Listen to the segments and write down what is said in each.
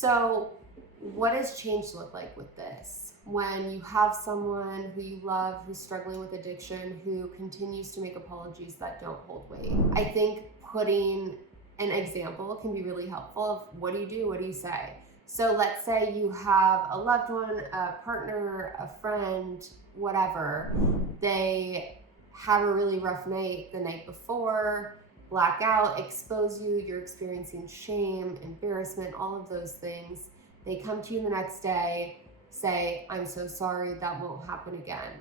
So what does change look like with this? When you have someone who you love who's struggling with addiction, who continues to make apologies that don't hold weight, I think putting an example can be really helpful of what do you do, what do you say? So let's say you have a loved one, a partner, a friend, whatever. They have a really rough night the night before, black out, expose you, you're experiencing shame, embarrassment, all of those things. They come to you the next day, say, I'm so sorry, that won't happen again.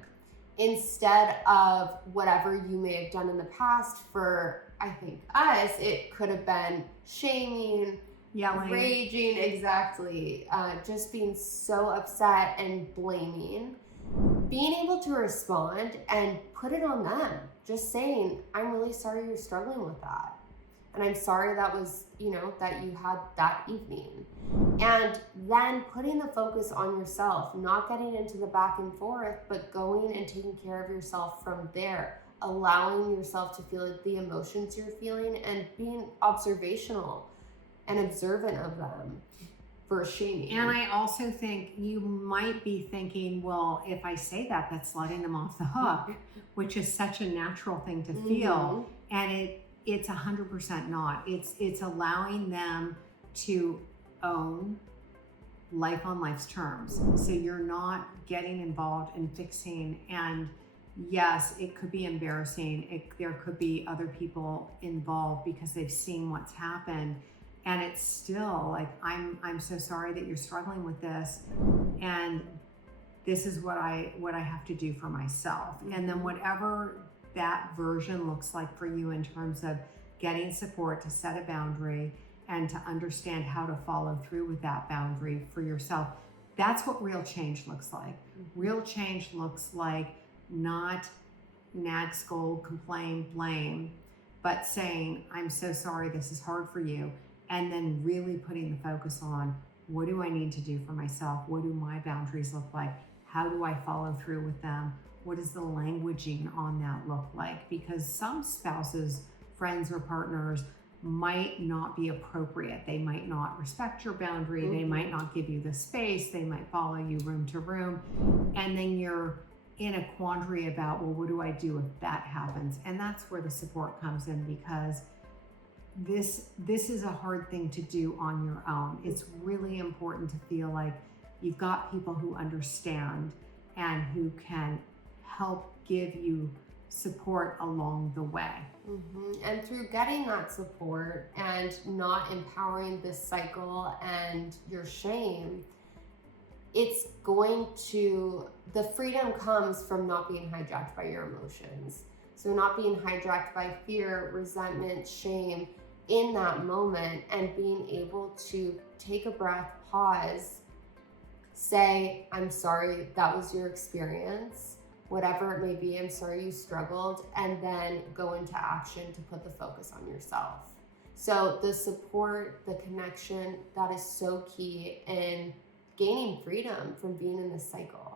Instead of whatever you may have done in the past, for, I think, us, it could have been shaming, yelling, raging, exactly, just being so upset and blaming. Being able to respond and put it on them, just saying, I'm really sorry you're struggling with that. And I'm sorry that was, that you had that evening. And then putting the focus on yourself, not getting into the back and forth, but going and taking care of yourself from there, allowing yourself to feel the emotions you're feeling and being observational and observant of them for shaming. And I also think you might be thinking, well, if I say that, that's letting them off the hook, which is such a natural thing to feel. And it's 100% not. It's allowing them to own life on life's terms. So you're not getting involved in fixing. And yes, it could be embarrassing. There could be other people involved because they've seen what's happened. And it's still like, I'm so sorry that you're struggling with this. And this is what I have to do for myself. And then whatever that version looks like for you in terms of getting support to set a boundary and to understand how to follow through with that boundary for yourself, that's what real change looks like. Real change looks like not nag, scold, complain, blame, but saying, I'm so sorry, this is hard for you. And then really putting the focus on, what do I need to do for myself? What do my boundaries look like? How do I follow through with them? What does the languaging on that look like? Because some spouses, friends, or partners might not be appropriate. They might not respect your boundary. They might not give you the space. They might follow you room to room. And then you're in a quandary about, well, what do I do if that happens? And that's where the support comes in, because this is a hard thing to do on your own. It's really important to feel like you've got people who understand and who can help give you support along the way. And through getting that support and not empowering this cycle and your shame, it's the freedom comes from not being hijacked by your emotions. So not being hijacked by fear, resentment, shame in that moment, and being able to take a breath, pause, say, I'm sorry that was your experience, whatever it may be, I'm sorry you struggled, and then go into action to put the focus on yourself. So the support, the connection, that is so key in gaining freedom from being in this cycle.